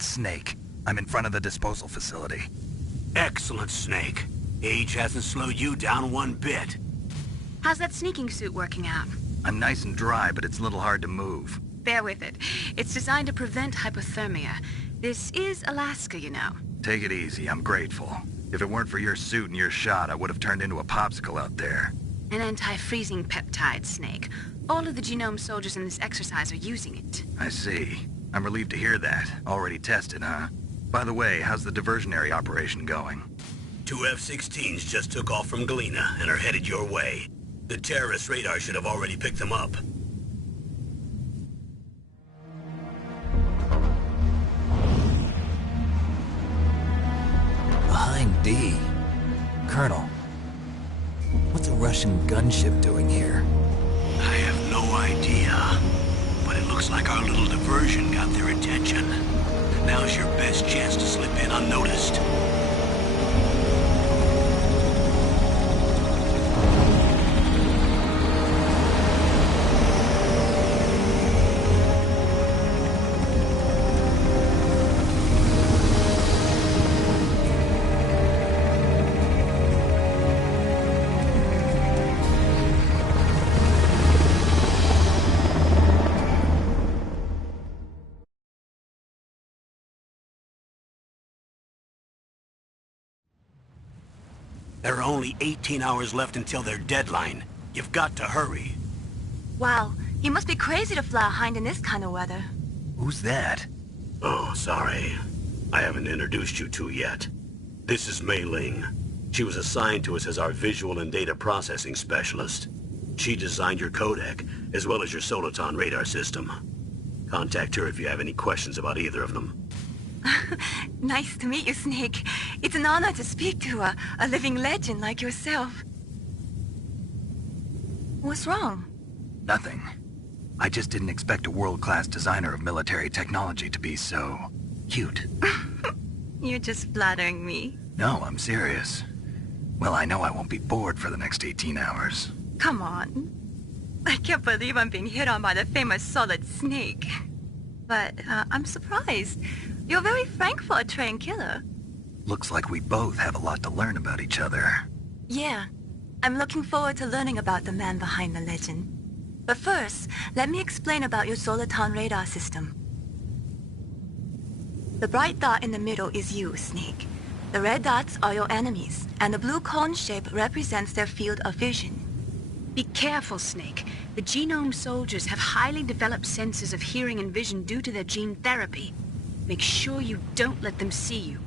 It's Snake. I'm in front of the disposal facility. Excellent, Snake. Age hasn't slowed you down one bit. How's that sneaking suit working out? I'm nice and dry, but it's a little hard to move. Bear with it. It's designed to prevent hypothermia. This is Alaska, you know. Take it easy, I'm grateful. If it weren't for your suit and your shot, I would have turned into a popsicle out there. An anti-freezing peptide, Snake. All of the genome soldiers in this exercise are using it. I see. I'm relieved to hear that. Already tested, huh? By the way, how's the diversionary operation going? 2 F-16s just took off from Galena and are headed your way. The terrorist radar should have already picked them up. Behind D. Colonel, what's a Russian gunship doing here? I have no idea, but it looks like our little diversion got their attention. Now's your best chance to slip in unnoticed. There are only 18 hours left until their deadline. You've got to hurry. Wow, you must be crazy to fly a Hind in this kind of weather. Who's that? Oh, sorry. I haven't introduced you to yet. This is Mei Ling. She was assigned to us as our visual and data processing specialist. She designed your codec, as well as your Soliton radar system. Contact her if you have any questions about either of them. Nice to meet you, Snake. It's an honor to speak to a living legend like yourself. What's wrong? Nothing. I just didn't expect a world-class designer of military technology to be so cute. You're just flattering me. No, I'm serious. Well, I know I won't be bored for the next 18 hours. Come on. I can't believe I'm being hit on by the famous Solid Snake. But I'm surprised. You're very frank for a trained killer. Looks like we both have a lot to learn about each other. Yeah. I'm looking forward to learning about the man behind the legend. But first, let me explain about your Soliton radar system. The bright dot in the middle is you, Snake. The red dots are your enemies, and the blue cone shape represents their field of vision. Be careful, Snake. The genome soldiers have highly developed senses of hearing and vision due to their gene therapy. Make sure you don't let them see you.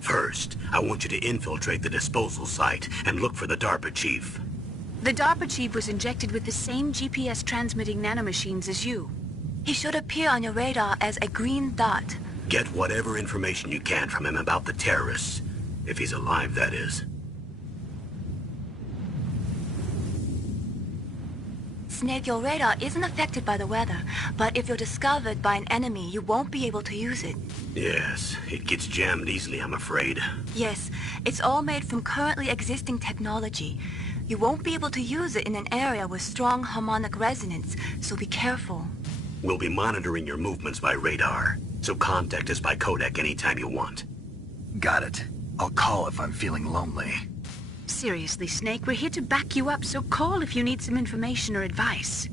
First, I want you to infiltrate the disposal site and look for the DARPA chief. The DARPA chief was injected with the same GPS transmitting nanomachines as you. He should appear on your radar as a green dot. Get whatever information you can from him about the terrorists. If he's alive, that is. Snake, your radar isn't affected by the weather, but if you're discovered by an enemy, you won't be able to use it. Yes, it gets jammed easily, I'm afraid. Yes, it's all made from currently existing technology. You won't be able to use it in an area with strong harmonic resonance, so be careful. We'll be monitoring your movements by radar, so contact us by codec anytime you want. Got it. I'll call if I'm feeling lonely. Seriously, Snake, we're here to back you up, so call if you need some information or advice.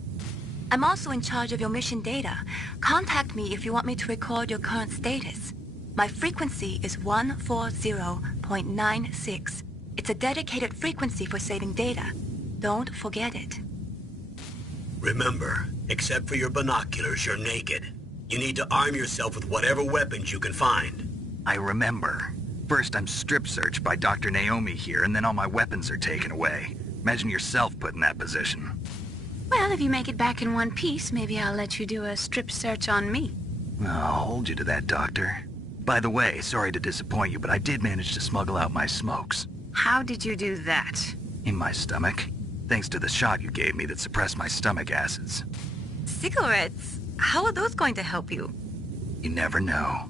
I'm also in charge of your mission data. Contact me if you want me to record your current status. My frequency is 140.96. It's a dedicated frequency for saving data. Don't forget it. Remember, except for your binoculars, you're naked. You need to arm yourself with whatever weapons you can find. I remember. First, I'm strip searched by Dr. Naomi here, and then all my weapons are taken away. Imagine yourself put in that position. Well, if you make it back in one piece, maybe I'll let you do a strip search on me. I'll hold you to that, Doctor. By the way, sorry to disappoint you, but I did manage to smuggle out my smokes. How did you do that? In my stomach. Thanks to the shot you gave me that suppressed my stomach acids. Cigarettes? How are those going to help you? You never know.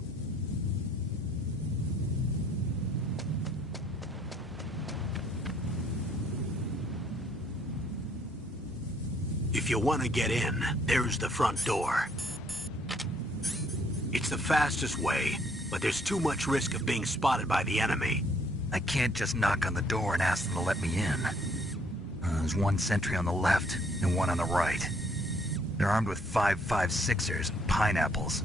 If you want to get in, there's the front door. It's the fastest way, but there's too much risk of being spotted by the enemy. I can't just knock on the door and ask them to let me in. There's one sentry on the left and one on the right. They're armed with 5.56ers and pineapples.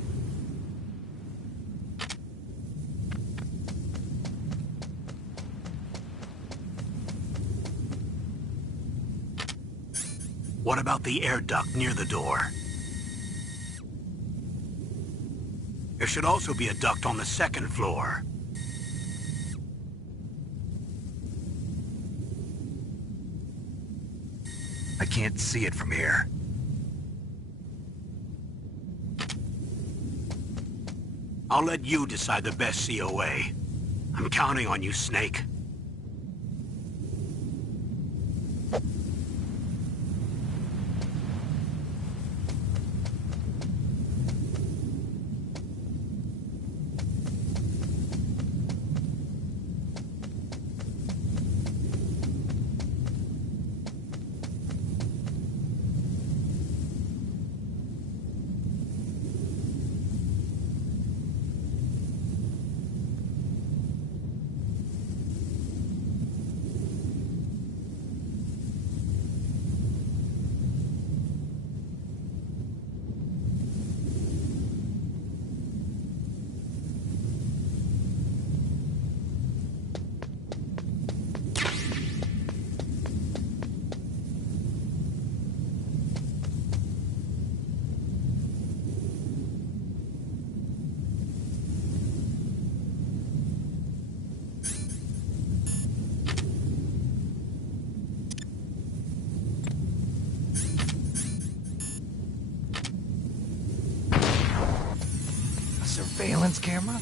What about the air duct near the door? There should also be a duct on the second floor. I can't see it from here. I'll let you decide the best COA. I'm counting on you, Snake. Surveillance camera?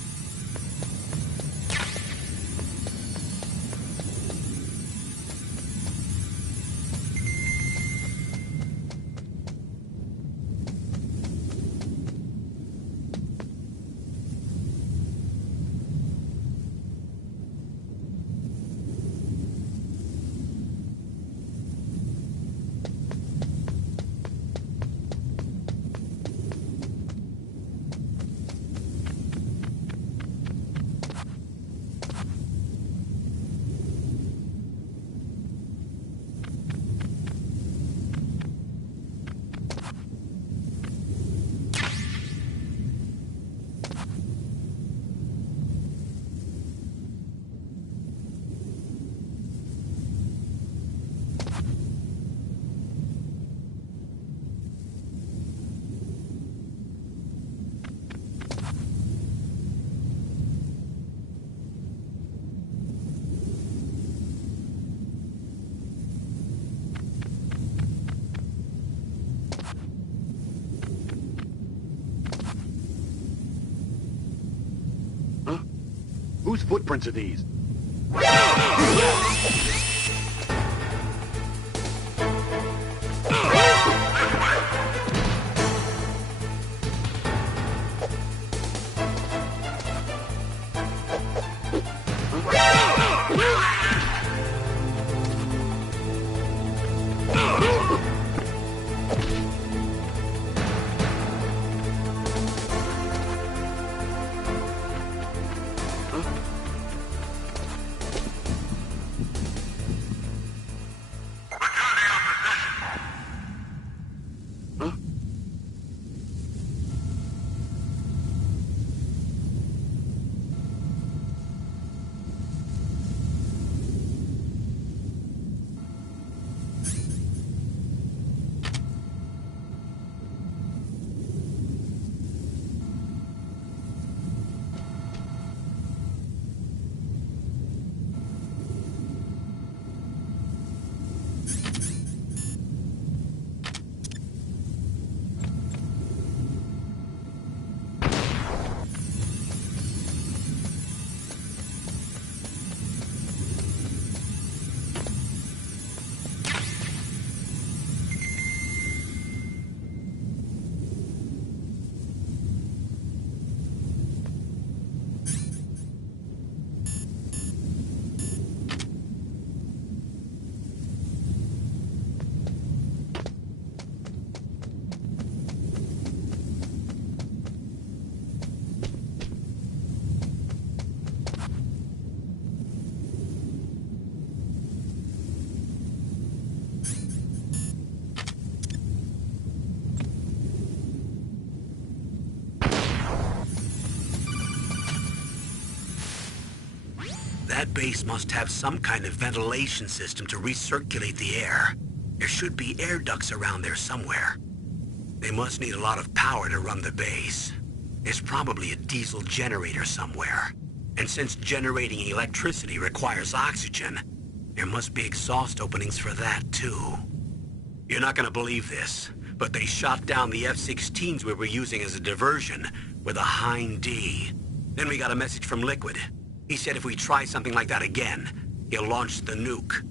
Whose footprints are these? That base must have some kind of ventilation system to recirculate the air. There should be air ducts around there somewhere. They must need a lot of power to run the base. There's probably a diesel generator somewhere. And since generating electricity requires oxygen, there must be exhaust openings for that too. You're not gonna believe this, but they shot down the F-16s we were using as a diversion with a Hind D. Then we got a message from Liquid. He said if we try something like that again, he'll launch the nuke.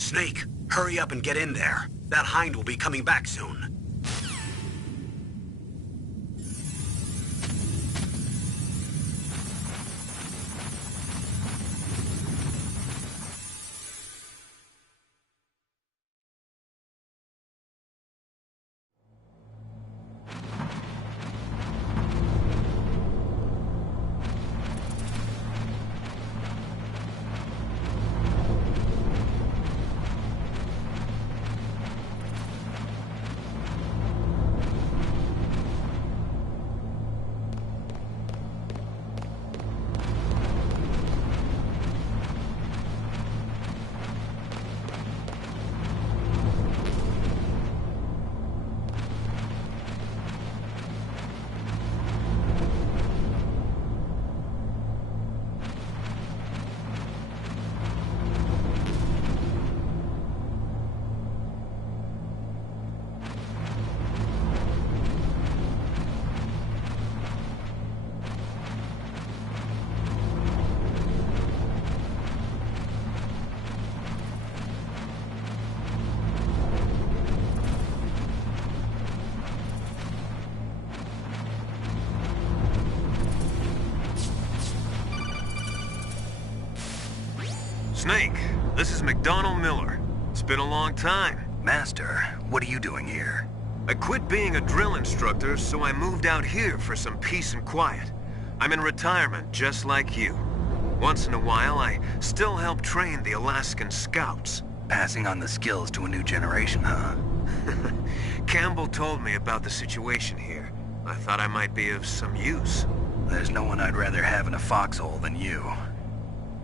Snake, hurry up and get in there. That Hind will be coming back soon. Snake, this is McDonald Miller. It's been a long time. Master, what are you doing here? I quit being a drill instructor, so I moved out here for some peace and quiet. I'm in retirement, just like you. Once in a while, I still help train the Alaskan Scouts. Passing on the skills to a new generation, huh? Campbell told me about the situation here. I thought I might be of some use. There's no one I'd rather have in a foxhole than you.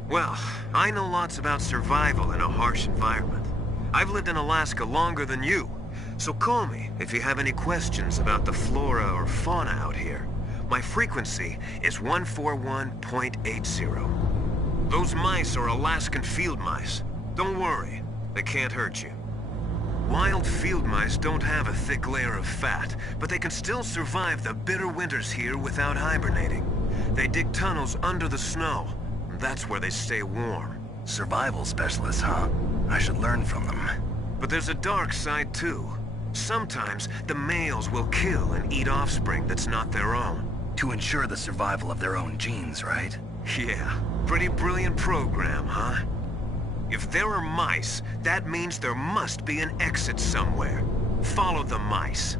Well, I know lots about survival in a harsh environment. I've lived in Alaska longer than you, so call me if you have any questions about the flora or fauna out here. My frequency is 141.80. Those mice are Alaskan field mice. Don't worry, they can't hurt you. Wild field mice don't have a thick layer of fat, but they can still survive the bitter winters here without hibernating. They dig tunnels under the snow. That's where they stay warm. Survival specialists, huh? I should learn from them. But there's a dark side too. Sometimes the males will kill and eat offspring that's not their own. To ensure the survival of their own genes, right? Yeah, pretty brilliant program, huh? If there are mice, that means there must be an exit somewhere. Follow the mice.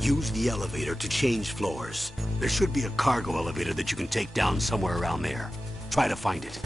Use the elevator to change floors. There should be a cargo elevator that you can take down somewhere around there. Try to find it.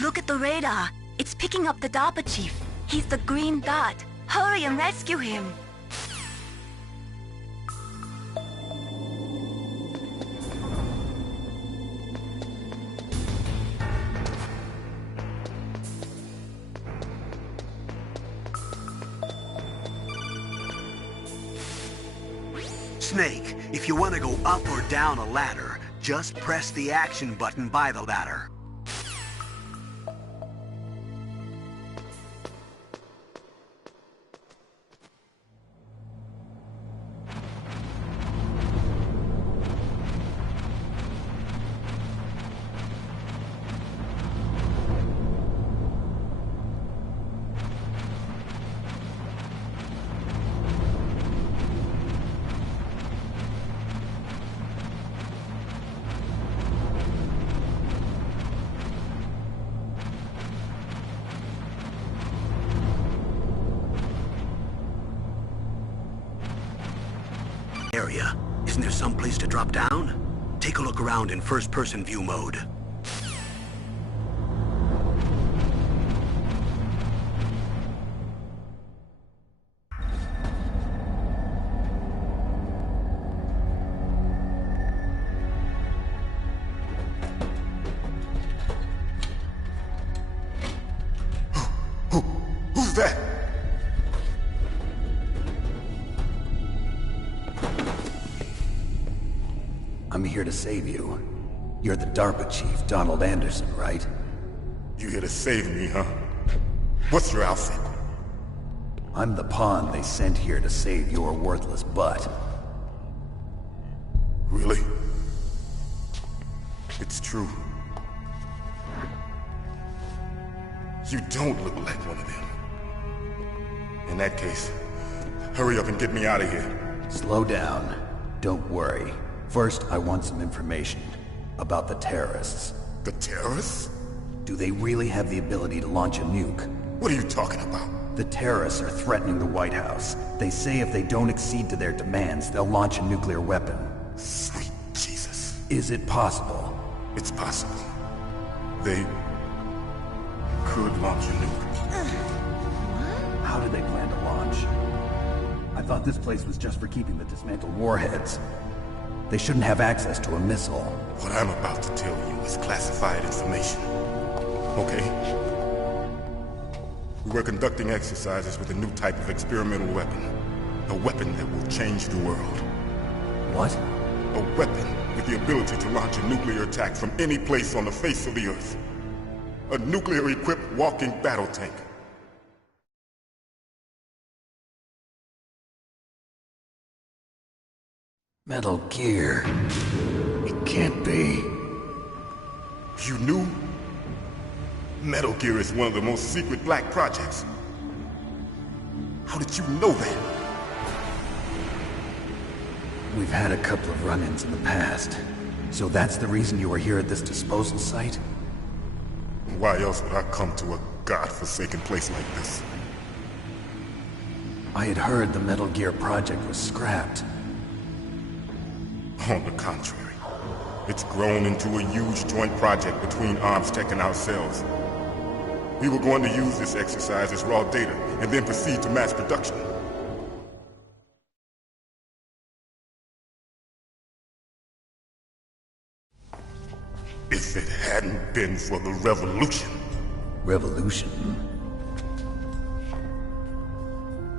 Look at the radar. It's picking up the DARPA chief. He's the green dot. Hurry and rescue him. Snake, if you want to go up or down a ladder, just press the action button by the ladder. Area. Isn't there some place to drop down? Take a look around in first-person view mode. Who's that? I'm here to save you. You're the DARPA chief, Donald Anderson, right? You here to save me, huh? What's your outfit? I'm the pawn they sent here to save your worthless butt. Really? It's true. You don't look like one of them. In that case, hurry up and get me out of here. Slow down. Don't worry. First, I want some information about the terrorists. The terrorists? Do they really have the ability to launch a nuke? What are you talking about? The terrorists are threatening the White House. They say if they don't accede to their demands, they'll launch a nuclear weapon. Sweet Jesus. Is it possible? It's possible. They could launch a nuke. How do they plan to launch? I thought this place was just for keeping the dismantled warheads. They shouldn't have access to a missile. What I'm about to tell you is classified information. Okay? We were conducting exercises with a new type of experimental weapon. A weapon that will change the world. What? A weapon with the ability to launch a nuclear attack from any place on the face of the Earth. A nuclear-equipped walking battle tank. Metal Gear. It can't be. You knew? Metal Gear is one of the most secret black projects. How did you know that? We've had a couple of run-ins in the past. So that's the reason you were here at this disposal site? Why else would I come to a godforsaken place like this? I had heard the Metal Gear project was scrapped. On the contrary, it's grown into a huge joint project between ArmsTech and ourselves. We were going to use this exercise as raw data and then proceed to mass production. If it hadn't been for the revolution... Revolution?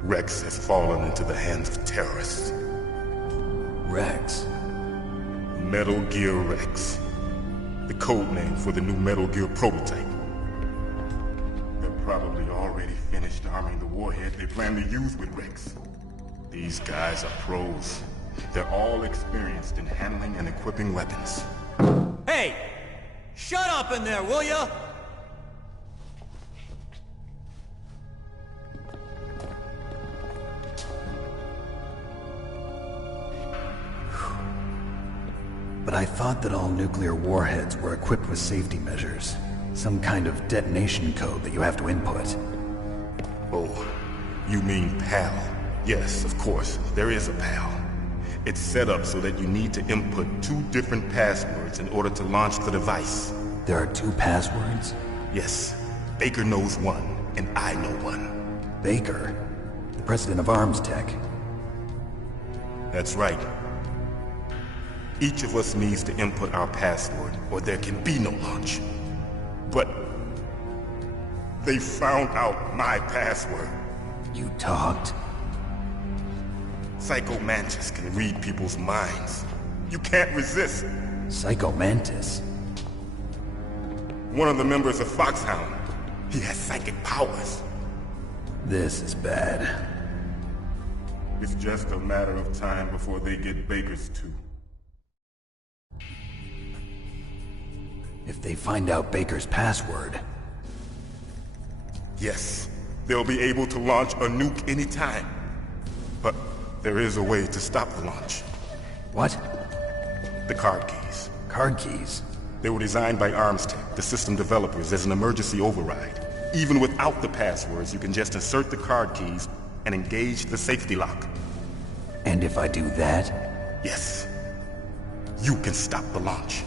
Rex has fallen into the hands of terrorists. Rex? Metal Gear Rex. The code name for the new Metal Gear prototype. They're probably already finished arming the warhead they plan to use with Rex. These guys are pros. They're all experienced in handling and equipping weapons. Hey! Shut up in there, will ya? But I thought that all nuclear warheads were equipped with safety measures. Some kind of detonation code that you have to input. Oh, you mean PAL? Yes, of course, there is a PAL. It's set up so that you need to input 2 different passwords in order to launch the device. There are 2 passwords? Yes, Baker knows one, and I know one. Baker? The president of Arms Tech. That's right. Each of us needs to input our password, or there can be no launch. But they found out my password. You talked? Psycho Mantis can read people's minds. You can't resist. Psycho Mantis? One of the members of Foxhound. He has psychic powers. This is bad. It's just a matter of time before they get Baker's too. If they find out Baker's password... Yes, they'll be able to launch a nuke anytime. But there is a way to stop the launch. What? The card keys. Card keys? They were designed by ArmsTech, the system developers, as an emergency override. Even without the passwords, you can just insert the card keys and engage the safety lock. And if I do that? Yes. You can stop the launch.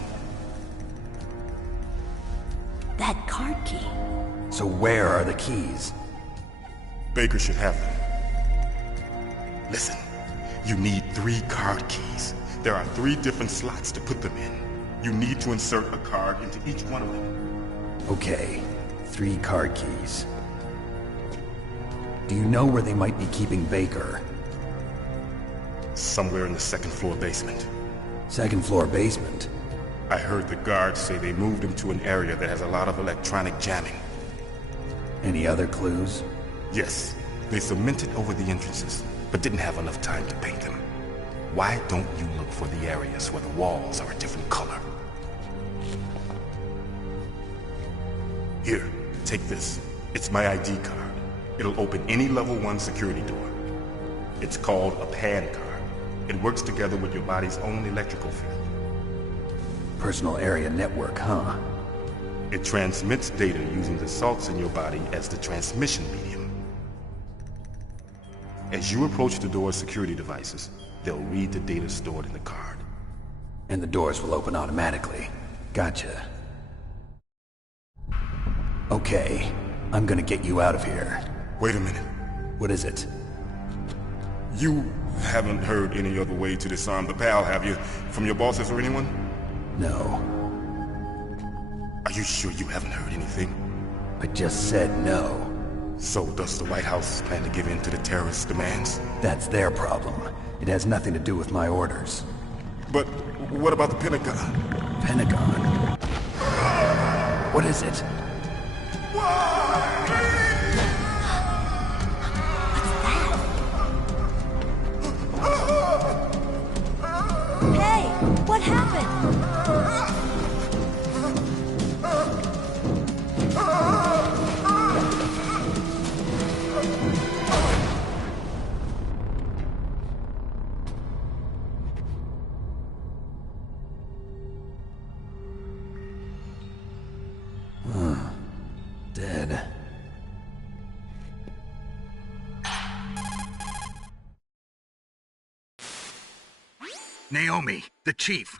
That card key. So where are the keys? Baker should have them. Listen, you need 3 card keys. There are 3 different slots to put them in. You need to insert a card into each one of them. Okay, 3 card keys. Do you know where they might be keeping Baker? Somewhere in the 2nd floor basement. 2nd floor basement? I heard the guards say they moved him to an area that has a lot of electronic jamming. Any other clues? Yes, they cemented over the entrances, but didn't have enough time to paint them. Why don't you look for the areas where the walls are a different color? Here, take this. It's my ID card. It'll open any level 1 security door. It's called a PAN card. It works together with your body's own electrical field. Personal area network, huh? It transmits data using the salts in your body as the transmission medium. As you approach the door's security devices, they'll read the data stored in the card. And the doors will open automatically. Gotcha. Okay, I'm gonna get you out of here. Wait a minute. What is it? You haven't heard any other way to disarm the PAL, have you? From your bosses or anyone? No. Are you sure you haven't heard anything? I just said no. So does the White House plan to give in to the terrorists' demands? That's their problem. It has nothing to do with my orders. But what about the Pentagon? Pentagon? What is it? Hey, what happened? Dead. Naomi, the chief.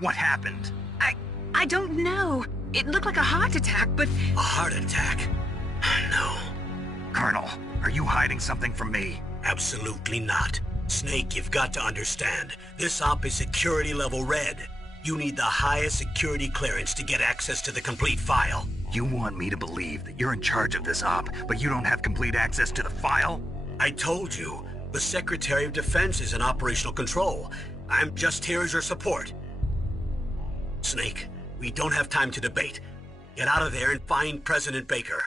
What happened? I don't know. It looked like a heart attack, but... A heart attack? No. Colonel, are you hiding something from me? Absolutely not. Snake, you've got to understand. This op is security level red. You need the highest security clearance to get access to the complete file. You want me to believe that you're in charge of this op, but you don't have complete access to the file? I told you, the Secretary of Defense is in operational control. I'm just here as your support. Snake, we don't have time to debate. Get out of there and find President Baker.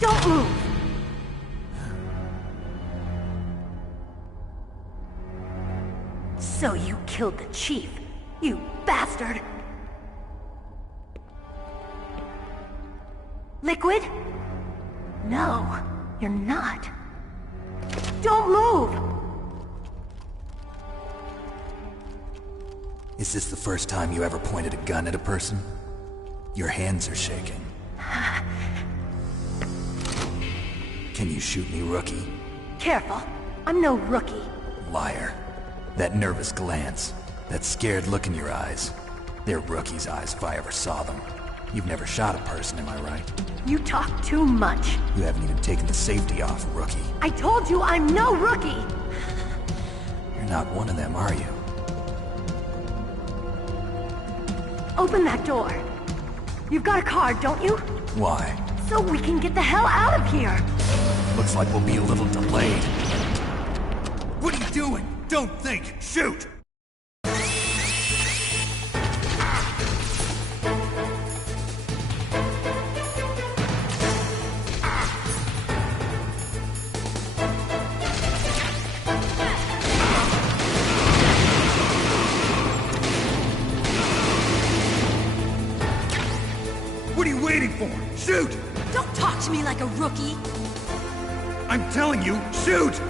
Don't move! killed the chief. You bastard! Liquid? No, you're not. Don't move! Is this the first time you ever pointed a gun at a person? Your hands are shaking. Can you shoot me, rookie? Careful, I'm no rookie. Liar. That nervous glance, that scared look in your eyes. They're rookie's eyes if I ever saw them. You've never shot a person, am I right? You talk too much. You haven't even taken the safety off, rookie. I told you I'm no rookie! You're not one of them, are you? Open that door. You've got a card, don't you? Why? So we can get the hell out of here! Looks like we'll be a little delayed. What are you doing? Don't think! Shoot! What are you waiting for? Shoot! Don't talk to me like a rookie! I'm telling you, shoot!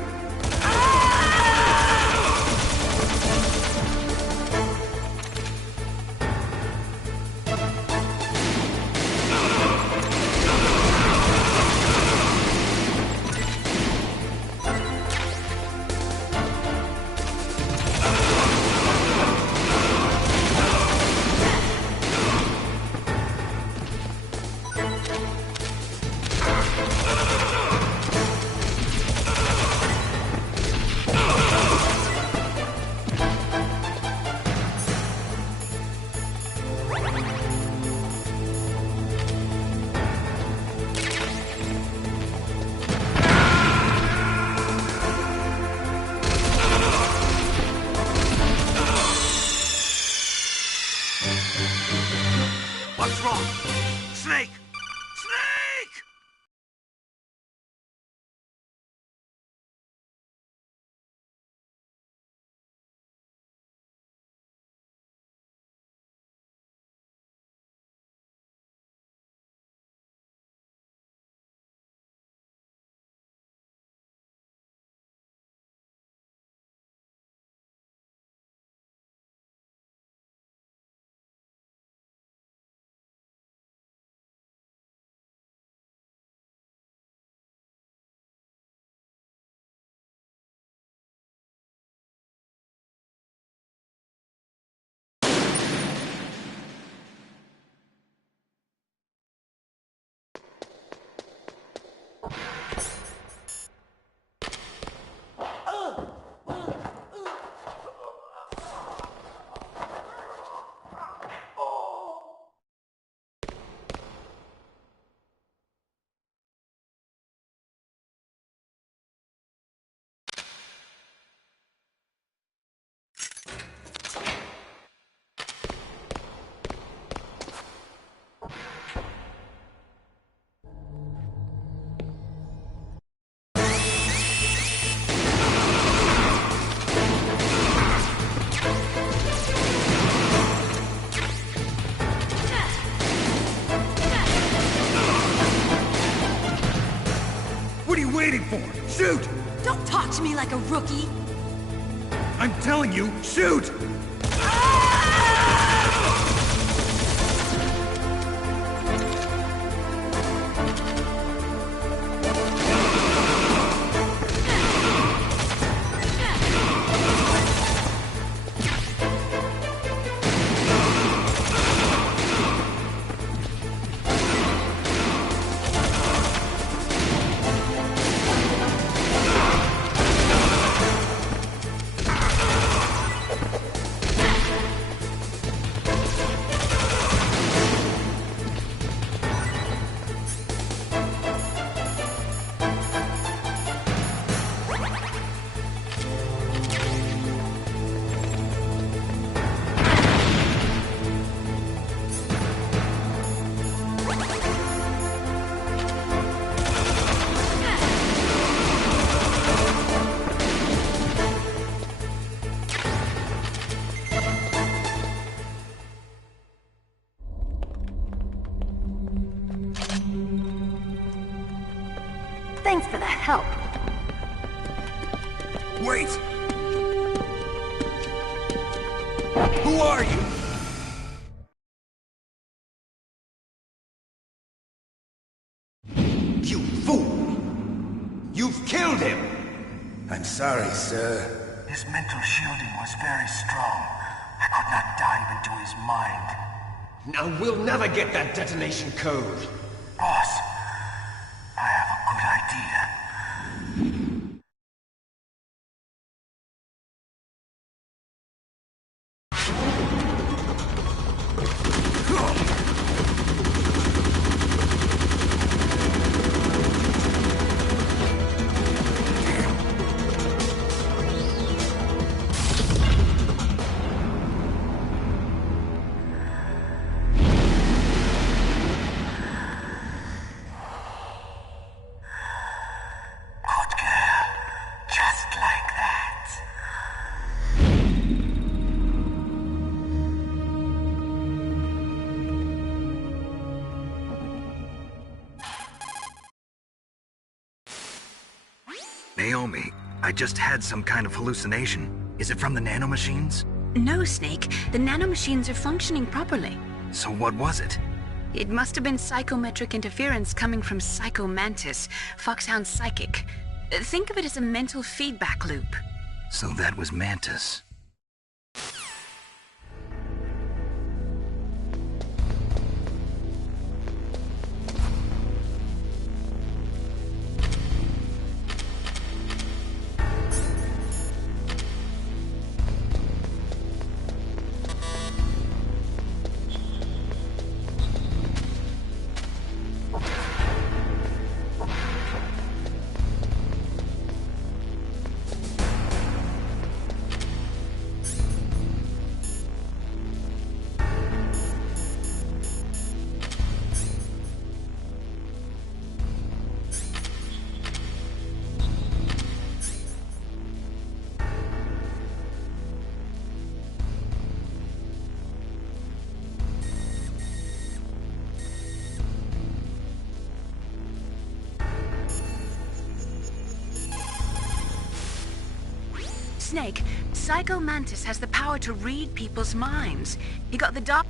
What's wrong? Snake! Snake! What are you waiting for? Shoot! Don't talk to me like a rookie! I'm telling you, shoot! Thanks for the help. Wait! Who are you? You fool! You've killed him! I'm sorry, sir. His mental shielding was very strong. I could not dive into his mind. Now we'll never get that detonation code. Boss, I have a good idea. Naomi, I just had some kind of hallucination. Is it from the nanomachines? No, Snake. The nanomachines are functioning properly. So what was it? It must have been psychometric interference coming from Psycho Mantis, Foxhound's psychic. Think of it as a mental feedback loop. So that was Mantis. Snake, Psycho Mantis has the power to read people's minds. He got the doc...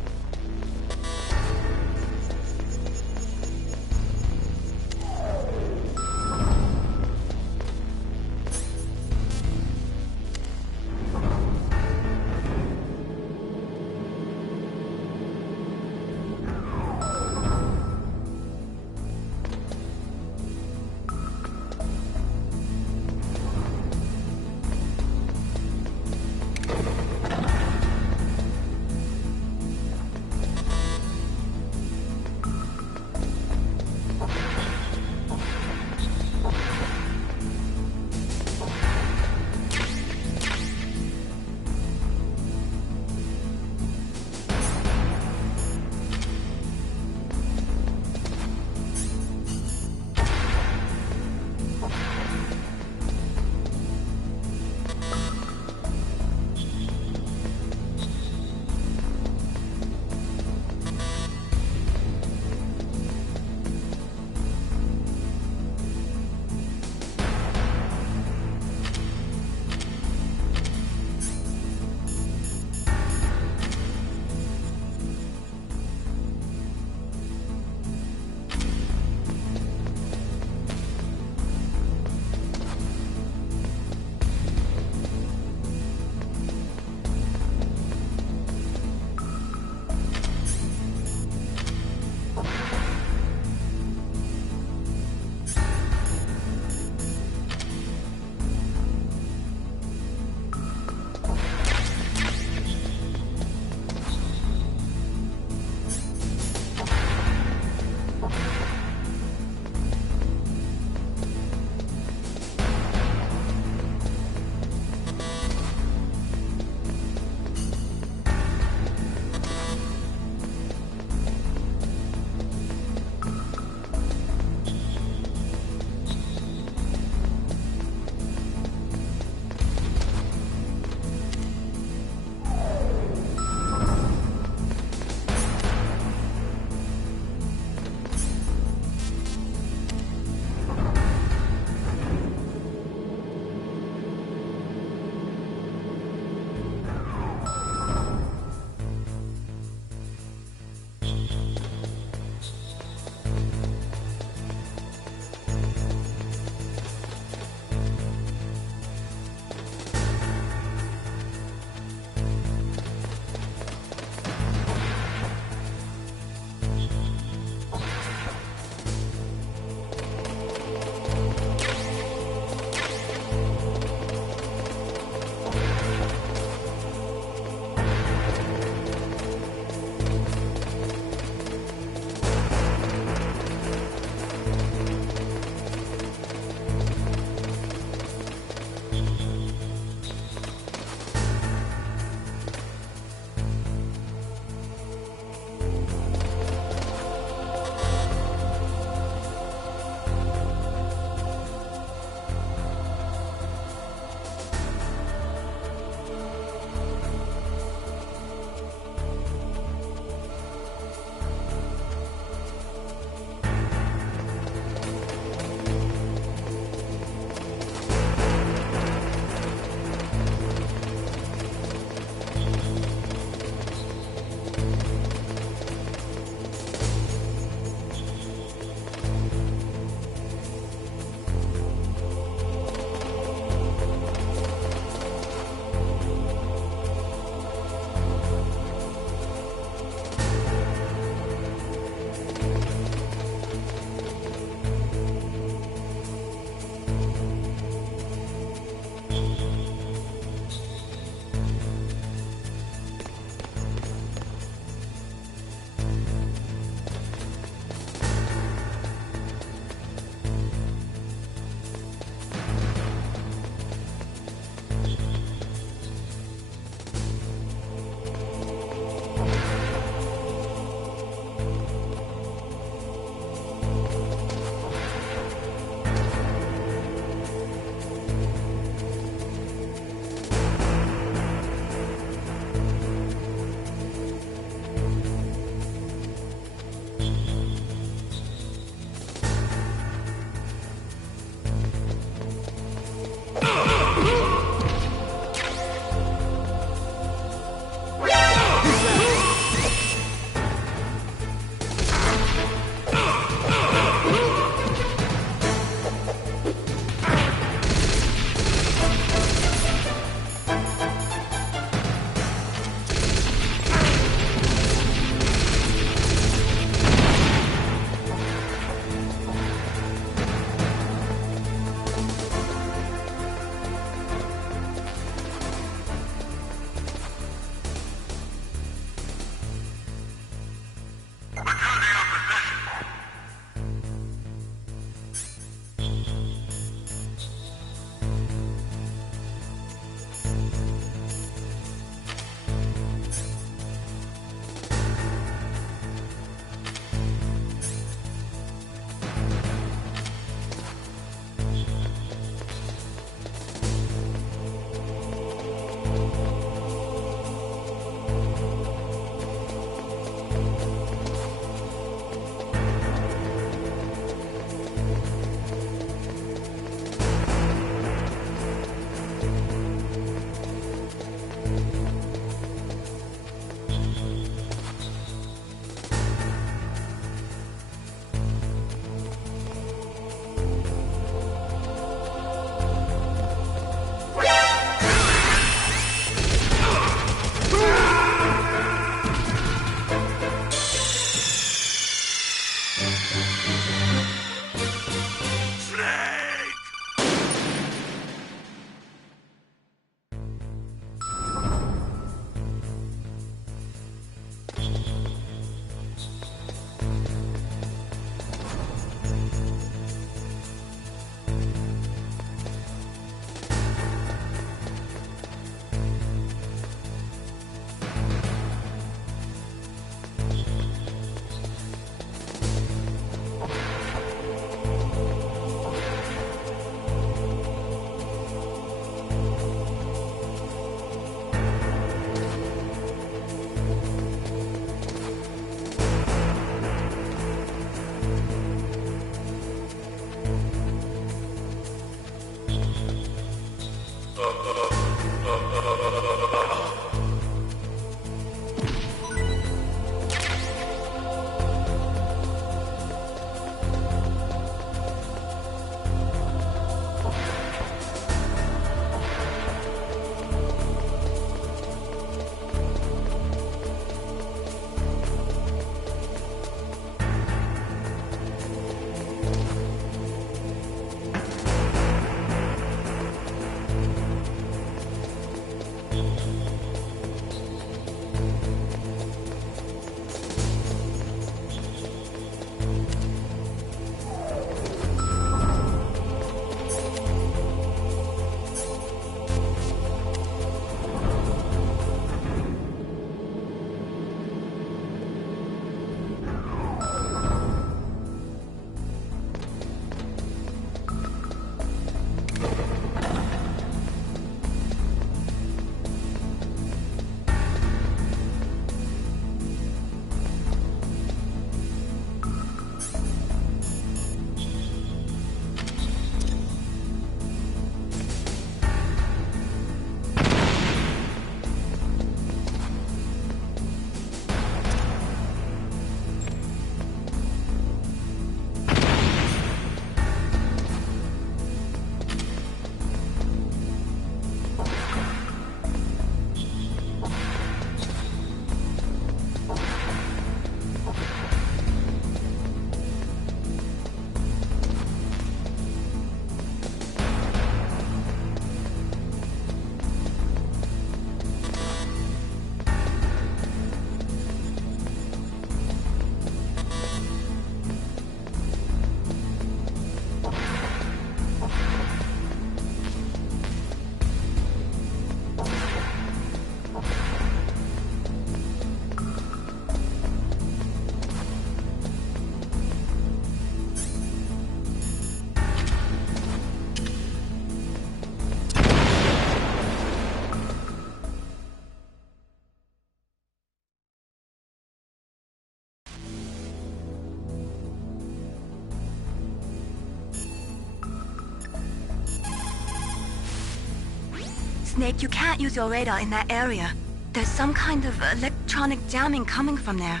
Snake, you can't use your radar in that area. There's some kind of electronic jamming coming from there.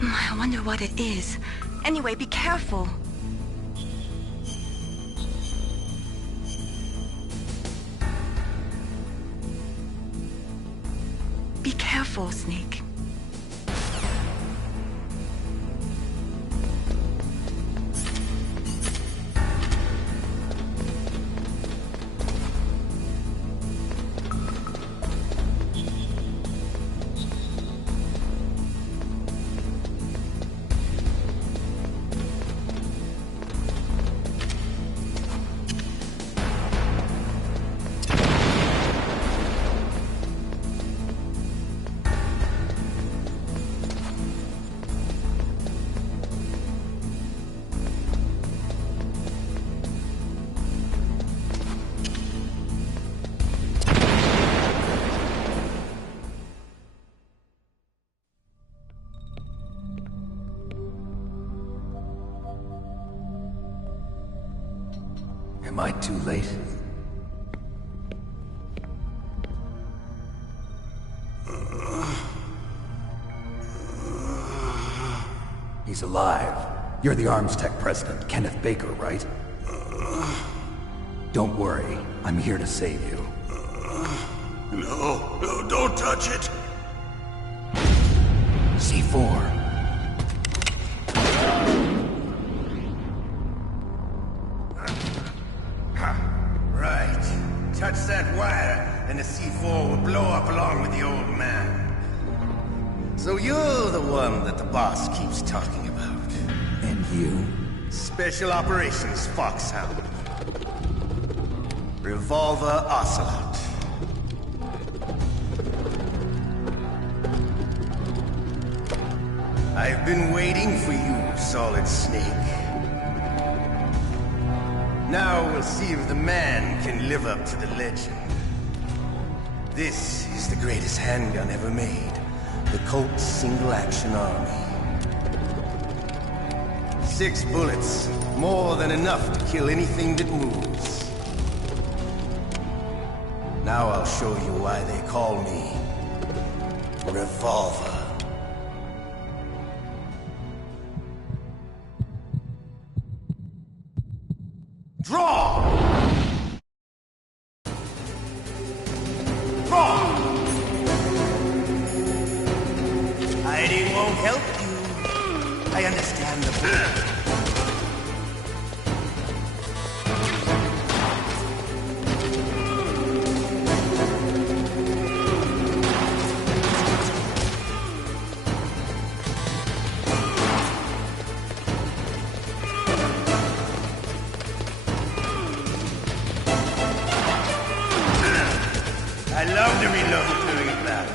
I wonder what it is. Anyway, be careful. Be careful, Snake. Am I too late? He's alive. You're the Arms Tech president, Kenneth Baker, right? Don't worry. I'm here to save you. No, don't touch it! C4. Right. Touch that wire, and the C4 will blow up along with the old man. So you're the one that the boss keeps talking about. And you? Special Operations Foxhound. Revolver Ocelot. I've been waiting for you, Solid Snake. Now we'll see if the man can live up to the legend. This is the greatest handgun ever made. The Colt Single Action Army. 6 bullets, more than enough to kill anything that moves. Now I'll show you why they call me Revolver. Draw! Draw! Hiding won't help you. I understand the bullet. I love to reload during a battle.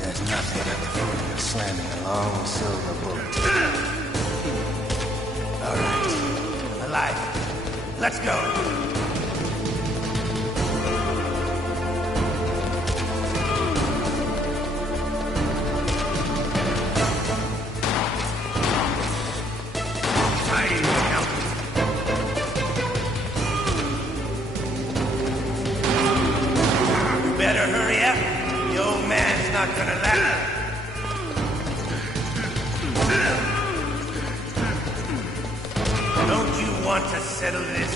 There's nothing like the feeling of slamming a long silver bullet. All right, I'm alive. Let's go. Better hurry up. The old man's not gonna laugh. Don't you want to settle this?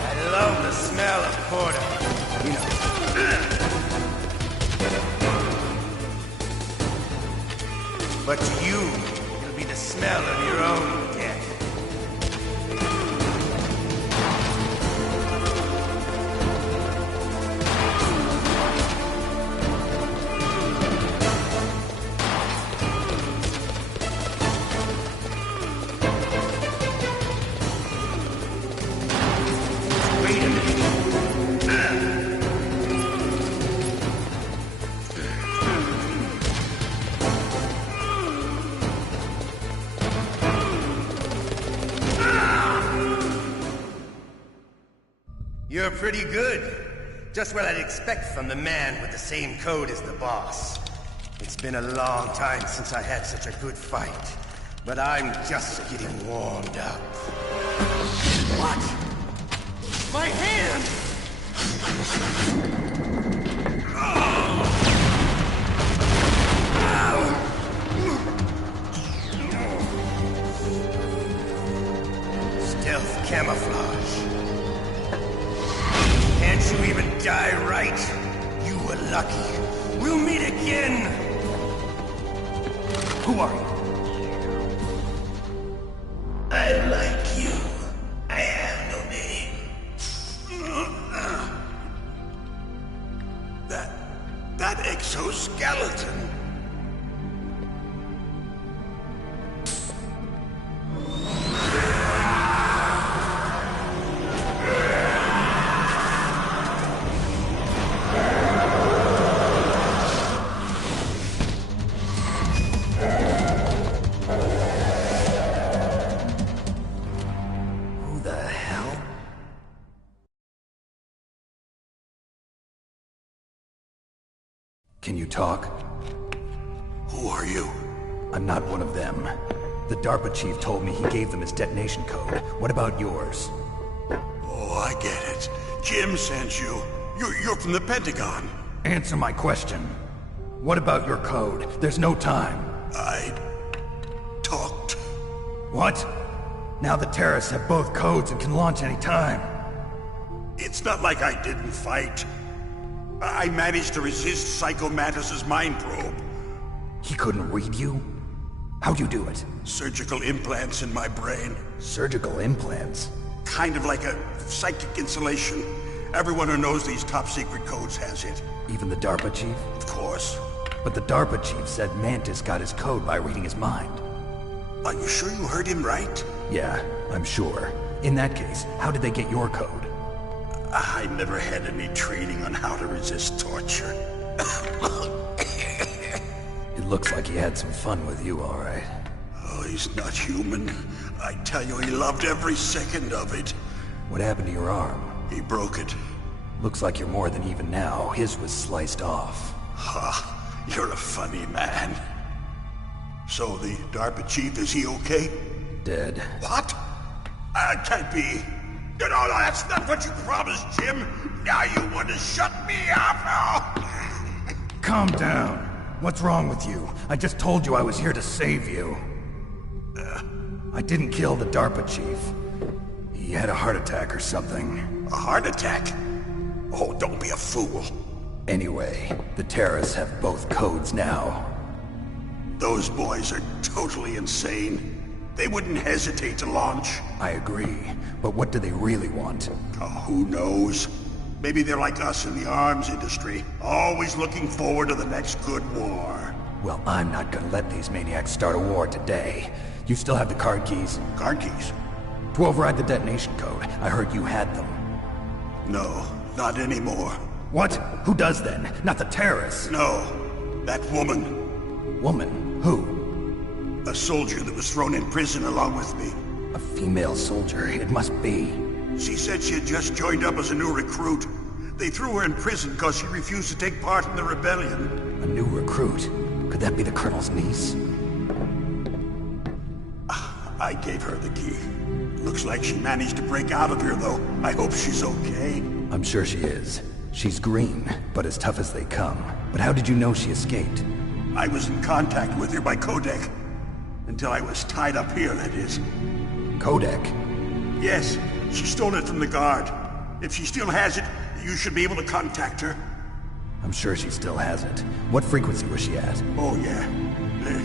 I love the smell of porter. You know. But to you, it'll be the smell of your own death. Wait a minute. You're pretty good. Just what I'd expect from the man with the same code as the boss. It's been a long time since I had such a good fight, but I'm just getting warmed up. What? My hand! Stealth camouflage. Can't you even die right? You were lucky. We'll meet again! Who are you? I'm like you. I have no name. That exoskeleton. Can you talk? Who are you? I'm not one of them. The DARPA chief told me he gave them his detonation code. What about yours? Oh, I get it. Jim sent you. You're from the Pentagon. Answer my question. What about your code? There's no time. I talked. What? Now the terrorists have both codes and can launch any time. It's not like I didn't fight. I managed to resist Psycho Mantis's mind probe. He couldn't read you? How'd you do it? Surgical implants in my brain. Surgical implants? Kind of like a psychic insulation. Everyone who knows these top-secret codes has it. Even the DARPA chief? Of course. But the DARPA chief said Mantis got his code by reading his mind. Are you sure you heard him right? Yeah, I'm sure. In that case, how did they get your code? I never had any training on how to resist torture. It looks like he had some fun with you, all right. Oh, he's not human. I tell you, he loved every second of it. What happened to your arm? He broke it. Looks like you're more than even now. His was sliced off. Ha, you're a funny man. So the DARPA chief, is he okay? Dead. What? That can't be. No, that's not what you promised, Jim. Now you want to shut me up? Calm down. What's wrong with you? I just told you I was here to save you. I didn't kill the DARPA chief. He had a heart attack or something. A heart attack? Oh, don't be a fool. Anyway, the terrorists have both codes now. Those boys are totally insane. They wouldn't hesitate to launch. I agree, but what do they really want? Oh, who knows? Maybe they're like us in the arms industry, always looking forward to the next good war. Well, I'm not gonna let these maniacs start a war today. You still have the card keys? Card keys? To override the detonation code. I heard you had them. No, not anymore. What? Who does then? Not the terrorists? No, that woman. Woman? Who? A soldier that was thrown in prison along with me. A female soldier, it must be. She said she had just joined up as a new recruit. They threw her in prison because she refused to take part in the rebellion. A new recruit? Could that be the Colonel's niece? I gave her the key. Looks like she managed to break out of here, though. I hope she's okay. I'm sure she is. She's green, but as tough as they come. But how did you know she escaped? I was in contact with her by codec. Until I was tied up here, that is. Codec? Yes, she stole it from the guard. If she still has it, you should be able to contact her. I'm sure she still has it. What frequency was she at? Oh, yeah.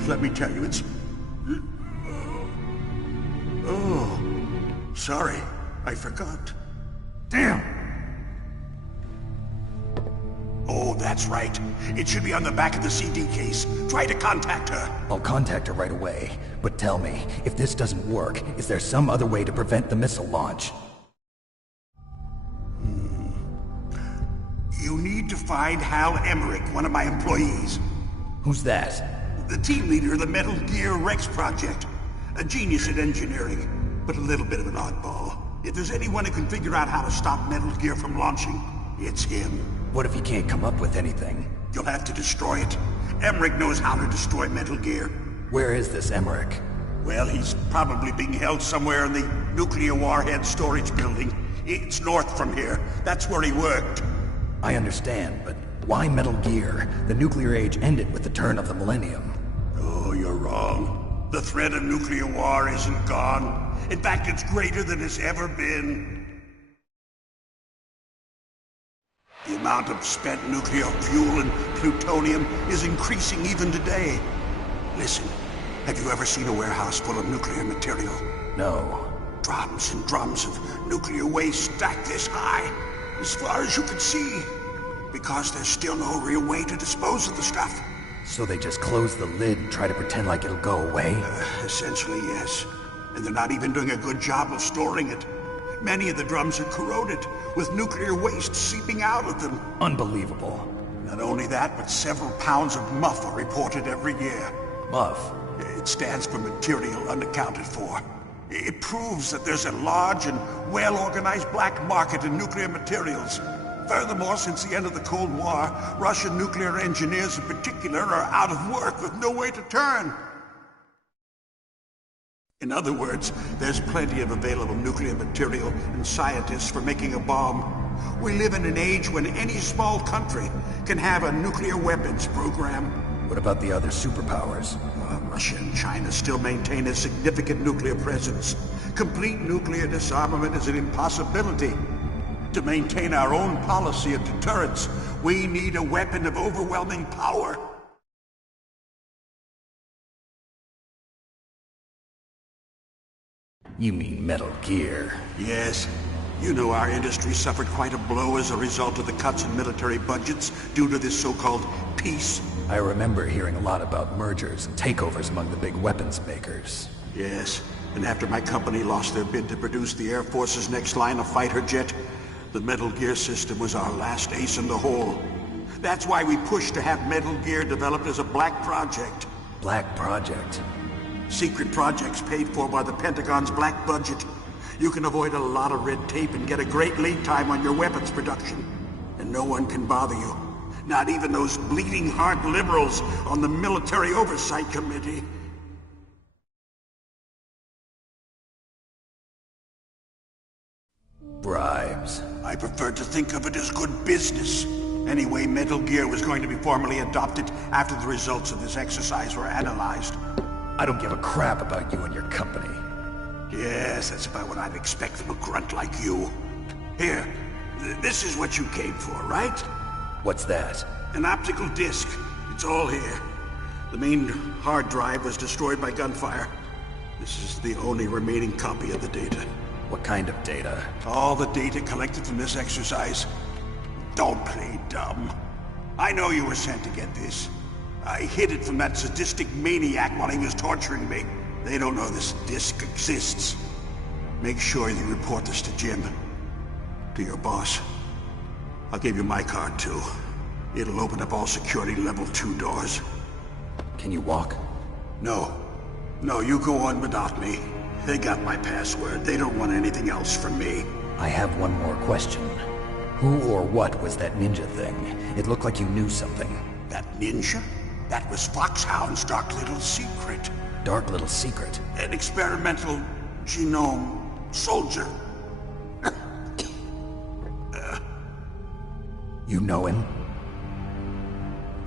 Let me tell you, it's... Oh, sorry. I forgot. Damn! Oh, that's right. It should be on the back of the CD case. Try to contact her. I'll contact her right away. But tell me, if this doesn't work, is there some other way to prevent the missile launch? You need to find Hal Emmerich, one of my employees. Who's that? The team leader of the Metal Gear Rex project. A genius at engineering, but a little bit of an oddball. If there's anyone who can figure out how to stop Metal Gear from launching, It's him. What if he can't come up with anything? You'll have to destroy it. Emmerich knows how to destroy Metal Gear. Where is this Emmerich? Well, he's probably being held somewhere in the nuclear warhead storage building. It's north from here. That's where he worked. I understand, but why Metal Gear? The nuclear age ended with the turn of the millennium. Oh, you're wrong. The threat of nuclear war isn't gone. In fact, it's greater than it's ever been. The amount of spent nuclear fuel and plutonium is increasing even today. Listen, have you ever seen a warehouse full of nuclear material? No. Drums and drums of nuclear waste stacked this high, as far as you can see. Because there's still no real way to dispose of the stuff. So they just close the lid and try to pretend like it'll go away? Essentially, yes. And they're not even doing a good job of storing it. Many of the drums are corroded, with nuclear waste seeping out of them. Unbelievable. Not only that, but several pounds of MUF are reported every year. MUF? It stands for material unaccounted for. It proves that there's a large and well-organized black market in nuclear materials. Furthermore, since the end of the Cold War, Russian nuclear engineers in particular are out of work with no way to turn. In other words, there's plenty of available nuclear material and scientists for making a bomb. We live in an age when any small country can have a nuclear weapons program. What about the other superpowers? Russia and China still maintain a significant nuclear presence. Complete nuclear disarmament is an impossibility. To maintain our own policy of deterrence, we need a weapon of overwhelming power. You mean Metal Gear? Yes. You know our industry suffered quite a blow as a result of the cuts in military budgets due to this so-called peace. I remember hearing a lot about mergers and takeovers among the big weapons makers. Yes, and after my company lost their bid to produce the Air Force's next line of fighter jet, the Metal Gear system was our last ace in the hole. That's why we pushed to have Metal Gear developed as a black project. Black project? Secret projects paid for by the Pentagon's black budget. You can avoid a lot of red tape and get a great lead time on your weapons production. And no one can bother you. Not even those bleeding heart liberals on the Military Oversight Committee. Bribes. I prefer to think of it as good business. Anyway, Metal Gear was going to be formally adopted after the results of this exercise were analyzed. I don't give a crap about you and your company. Yes, that's about what I'd expect from a grunt like you. Here, this is what you came for, right? What's that? An optical disc. It's all here. The main hard drive was destroyed by gunfire. This is the only remaining copy of the data. What kind of data? All the data collected from this exercise. Don't play dumb. I know you were sent to get this. I hid it from that sadistic maniac while he was torturing me. They don't know this disc exists. Make sure you report this to Jim. To your boss. I'll give you my card, too. It'll open up all security level 2 doors. Can you walk? No. No, you go on without me. They got my password. They don't want anything else from me. I have one more question. Who or what was that ninja thing? It looked like you knew something. That ninja? That was Foxhound's dark little secret. Dark little secret? An experimental genome soldier. You know him?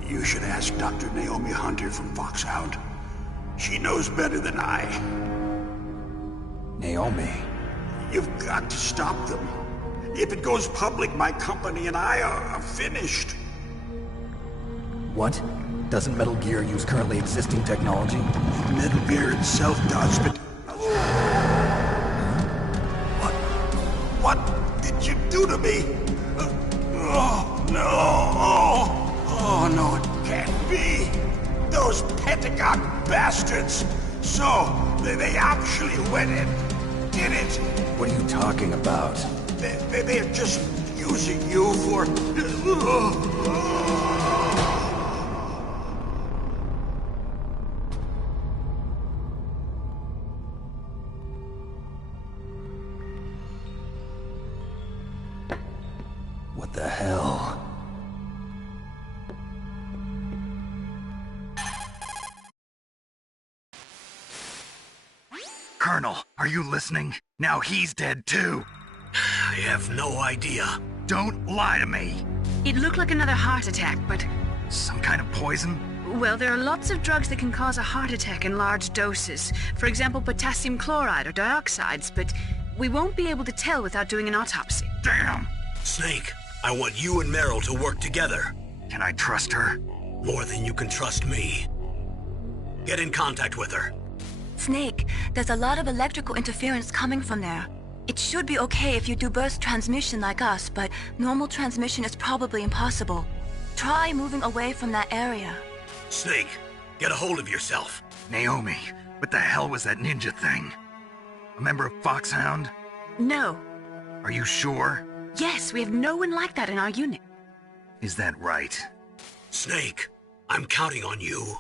You should ask Dr. Naomi Hunter from Foxhound. She knows better than I. Naomi? You've got to stop them. If it goes public, my company and I are finished. What? Doesn't Metal Gear use currently existing technology? Metal Gear itself does, but... What did you do to me? Oh, no! Oh, no, it can't be! Those Pentagon bastards! So, they actually went and did it! What are you talking about? They're just using you for... What the hell? Colonel, are you listening? Now he's dead too. I have no idea. Don't lie to me. It looked like another heart attack, but... Some kind of poison? Well, there are lots of drugs that can cause a heart attack in large doses. For example, potassium chloride or dioxides, but we won't be able to tell without doing an autopsy. Damn! Snake, I want you and Meryl to work together. Can I trust her? More than you can trust me. Get in contact with her. Snake, there's a lot of electrical interference coming from there. It should be okay if you do burst transmission like us, but normal transmission is probably impossible. Try moving away from that area. Snake, get a hold of yourself. Naomi, what the hell was that ninja thing? A member of Foxhound? No. Are you sure? Yes, we have no one like that in our unit. Is that right? Snake, I'm counting on you.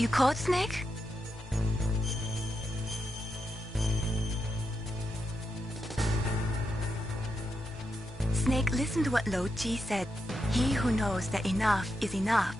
You caught Snake? Snake, listen to what Lo Ji said. He who knows that enough is enough